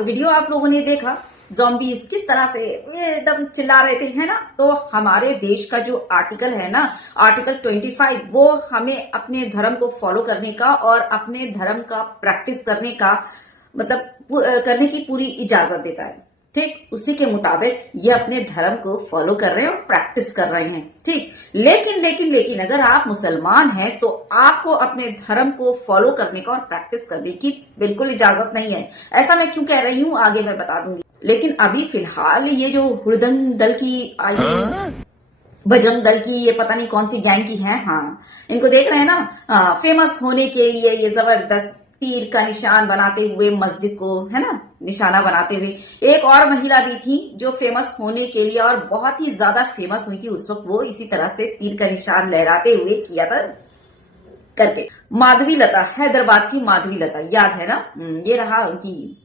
तो वीडियो आप लोगों ने देखा, ज़ॉम्बीज़ किस तरह से ये एकदम चिल्ला रहे थे, है ना। तो हमारे देश का जो आर्टिकल है ना, आर्टिकल 25, वो हमें अपने धर्म को फॉलो करने का और अपने धर्म का प्रैक्टिस करने का मतलब करने की पूरी इजाजत देता है। ठीक, उसी के मुताबिक ये अपने धर्म को फॉलो कर रहे हैं और प्रैक्टिस कर रहे हैं। ठीक, लेकिन अगर आप मुसलमान हैं तो आपको अपने धर्म को फॉलो करने का और प्रैक्टिस करने की बिल्कुल इजाजत नहीं है। ऐसा मैं क्यों कह रही हूं आगे मैं बता दूंगी। लेकिन अभी फिलहाल ये जो हुड़दंग दल की आई है, बजरंग दल की, ये पता नहीं कौन सी गैंग की है, हाँ इनको देख रहे हैं ना, फेमस होने के लिए ये जबरदस्त तीर का निशान बनाते हुए मस्जिद को, है ना, निशाना बनाते हुए। एक और महिला भी थी जो फेमस होने के लिए और बहुत ही ज्यादा फेमस हुई थी उस वक्त, वो इसी तरह से तीर का निशान लहराते हुए किया था करके। माधवी लता, हैदराबाद की माधवी लता, याद है ना, ये रहा उनकी।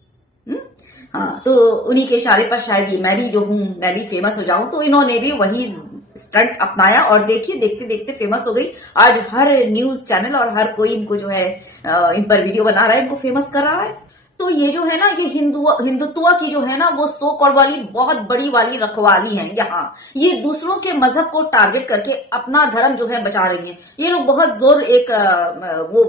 हाँ, तो उन्हीं के इशारे पर शायद ये मैं भी जो हूं मैं भी फेमस हो जाऊं, तो इन्होंने भी वही स्टंट अपनाया और देखिए देखते देखते फेमस हो गई। आज हर न्यूज चैनल और हर कोई इनको जो है इन पर वीडियो बना रहा है, इनको फेमस कर रहा है। तो ये जो है ना, ये हिंदुत्व की जो है ना वो सो कॉल्ड वाली बहुत बड़ी वाली रखवाली है यहाँ। ये दूसरों के मजहब को टारगेट करके अपना धर्म जो है बचा रही है। ये लोग बहुत जोर एक वो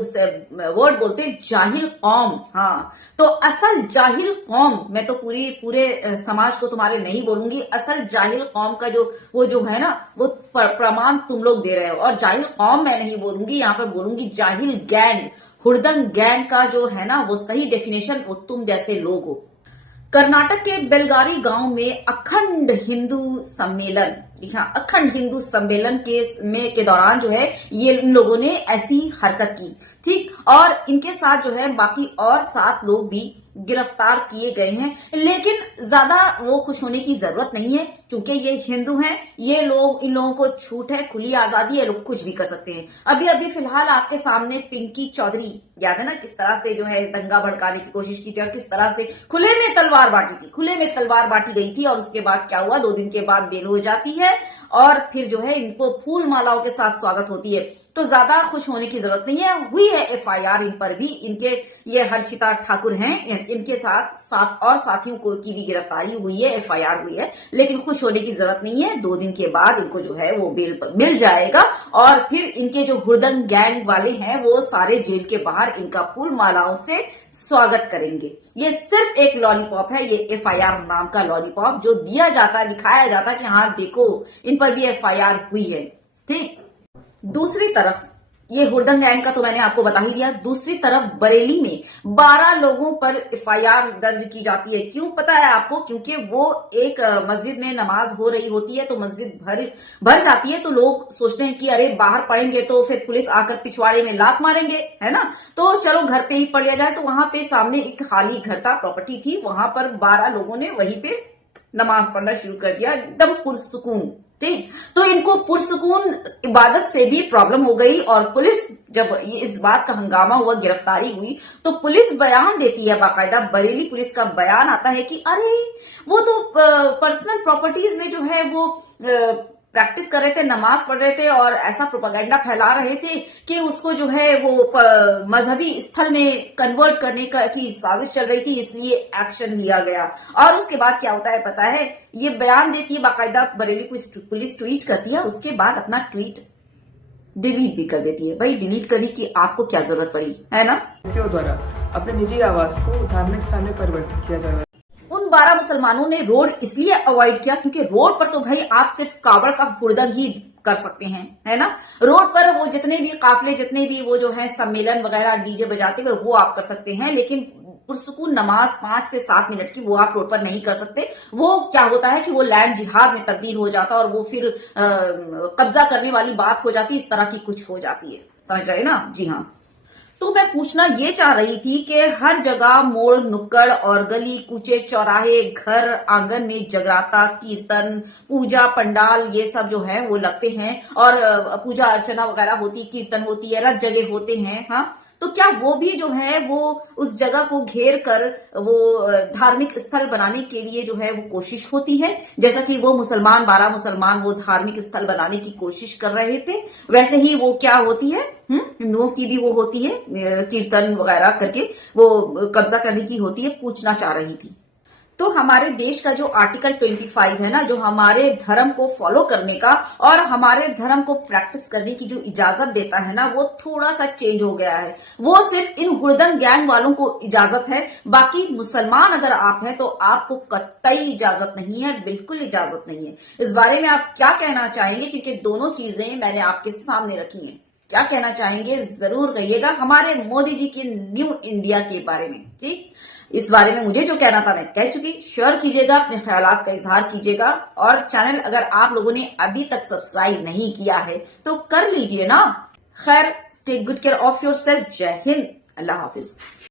वर्ड बोलते हैं, जाहिल कौम। हाँ, तो असल जाहिल कौम, मैं तो पूरे समाज को तुम्हारे नहीं बोलूंगी, असल जाहिल कौम का जो है ना वो प्रमाण तुम लोग दे रहे हो। और जाहिल कौम मैं नहीं बोलूंगी, यहाँ पर बोलूंगी जाहिल गैंग, हुड़दंग गैंग का जो है ना वो सही डेफिनेशन वो तुम जैसे लोग हो। कर्नाटक के बेलगारी गांव में अखंड हिंदू सम्मेलन, हाँ अखंड हिंदू सम्मेलन के दौरान जो है ये इन लोगों ने ऐसी हरकत की। ठीक, और इनके साथ जो है बाकी और 7 लोग भी गिरफ्तार किए गए हैं। लेकिन ज्यादा वो खुश होने की जरूरत नहीं है, क्योंकि ये हिंदू हैं, ये लोग, इन लोगों को छूट है, खुली आजादी है, लोग कुछ भी कर सकते हैं। अभी फिलहाल आपके सामने पिंकी चौधरी, याद है ना, किस तरह से जो है दंगा भड़काने की कोशिश की थी और किस तरह से खुले में तलवार बांटी थी, खुले में तलवार बांटी गई थी। और उसके बाद क्या हुआ, 2 दिन के बाद बेल हो जाती है और फिर जो है इनको फूल मालाओं के साथ स्वागत होती है। तो ज्यादा खुश होने की जरूरत नहीं है। हुई है एफआईआर इन पर भी, इनके ये हर्षिता ठाकुर हैं, इनके साथ 7 और साथियों को की भी गिरफ्तारी हुई है, एफआईआर हुई है। लेकिन खुश होने की जरूरत नहीं है, 2 दिन के बाद इनको जो है वो बेल मिल जाएगा और फिर इनके जो हुड़दंग गैंग वाले हैं वो सारे जेल के बाहर इनका फूल मालाओं से स्वागत करेंगे। ये सिर्फ एक लॉलीपॉप है, ये एफआईआर नाम का लॉलीपॉप जो दिया जाता है, दिखाया जाता है कि हाँ देखो इन पर भी एफआईआर हुई है। ठीक, दूसरी तरफ ये हुड़दंग गैंग का तो मैंने आपको बता ही दिया। दूसरी तरफ बरेली में 12 लोगों पर एफआईआर दर्ज की जाती है। क्यों पता है आपको? क्योंकि वो एक मस्जिद में नमाज हो रही होती है, तो मस्जिद भर जाती है, तो लोग सोचते हैं कि अरे बाहर पढ़ेंगे तो फिर पुलिस आकर पिछवाड़े में लात मारेंगे, है ना, तो चलो घर पे ही पढ़ लिया जाए। तो वहां पे सामने एक खाली घर था, प्रॉपर्टी थी, वहां पर 12 लोगों ने वहीं पे नमाज पढ़ना शुरू कर दिया, एकदम पुरसुकून। ठीक, तो इनको पुरसुकून इबादत से भी प्रॉब्लम हो गई और पुलिस, जब ये इस बात का हंगामा हुआ, गिरफ्तारी हुई, तो पुलिस बयान देती है, बाकायदा बरेली पुलिस का बयान आता है कि अरे वो तो पर्सनल प्रॉपर्टीज में जो है वो प्रैक्टिस कर रहे थे, नमाज पढ़ रहे थे और ऐसा प्रोपागेंडा फैला रहे थे कि उसको जो है वो मजहबी स्थल में कन्वर्ट करने की साजिश चल रही थी, इसलिए एक्शन लिया गया। और उसके बाद क्या होता है पता है, ये बयान देती है बाकायदा बरेली पुलिस, ट्वीट करती है, उसके बाद अपना ट्वीट डिलीट भी कर देती है। भाई डिलीट करने की आपको क्या जरूरत पड़ी, है ना। द्वारा अपने निजी आवास को धार्मिक स्थान में परिवर्तित किया जा रहा है। उन 12 मुसलमानों ने रोड इसलिए अवॉइड किया क्योंकि रोड पर तो भाई आप सिर्फ कावड़ का हुड़दंग ही कर सकते हैं, है ना। रोड पर वो जितने भी काफले, जितने भी वो जो है सम्मेलन वगैरह डीजे बजाते हुए वो आप कर सकते हैं, लेकिन पुरसुकून नमाज 5 से 7 मिनट की वो आप रोड पर नहीं कर सकते। वो क्या होता है कि वो लैंड जिहाद में तब्दील हो जाता और वो फिर कब्जा करने वाली बात हो जाती, इस तरह की कुछ हो जाती है, समझ रहे ना। जी हाँ, तो मैं पूछना ये चाह रही थी कि हर जगह मोड़ नुक्कड़ और गली कूचे, चौराहे, घर आंगन में जगराता, कीर्तन, पूजा पंडाल, ये सब जो है वो लगते हैं और पूजा अर्चना वगैरह होती, कीर्तन होती है, रथ जगह होते हैं। हाँ, तो क्या वो भी जो है वो उस जगह को घेर कर वो धार्मिक स्थल बनाने के लिए जो है वो कोशिश होती है, जैसा कि वो मुसलमान 12 मुसलमान वो धार्मिक स्थल बनाने की कोशिश कर रहे थे, वैसे ही वो क्या होती है हिंदुओं की भी वो होती है कीर्तन वगैरह करके वो कब्जा करने की होती है, पूछना चाह रही थी। तो हमारे देश का जो आर्टिकल 25 है ना, जो हमारे धर्म को फॉलो करने का और हमारे धर्म को प्रैक्टिस करने की जो इजाजत देता है ना, वो थोड़ा सा चेंज हो गया है। वो सिर्फ इन हुड़दंग गैंग वालों को इजाजत है, बाकी मुसलमान अगर आप हैं तो आपको कतई इजाजत नहीं है, बिल्कुल इजाजत नहीं है। इस बारे में आप क्या कहना चाहेंगे, क्योंकि दोनों चीजें मैंने आपके सामने रखी हैं। क्या कहना चाहेंगे जरूर कहिएगा हमारे मोदी जी के न्यू इंडिया के बारे में। ठीक, इस बारे में मुझे जो कहना था मैं कह चुकी। शेयर कीजिएगा, अपने ख्यालात का इजहार कीजिएगा, और चैनल अगर आप लोगों ने अभी तक सब्सक्राइब नहीं किया है तो कर लीजिए ना। खैर, take good care of yourself. जय हिंद, अल्लाह हाफिज।